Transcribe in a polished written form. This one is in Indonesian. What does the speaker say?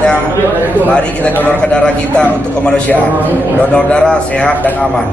semuanya, mari kita donorkan darah kita untuk kemanusiaan. Donor darah sehat dan aman.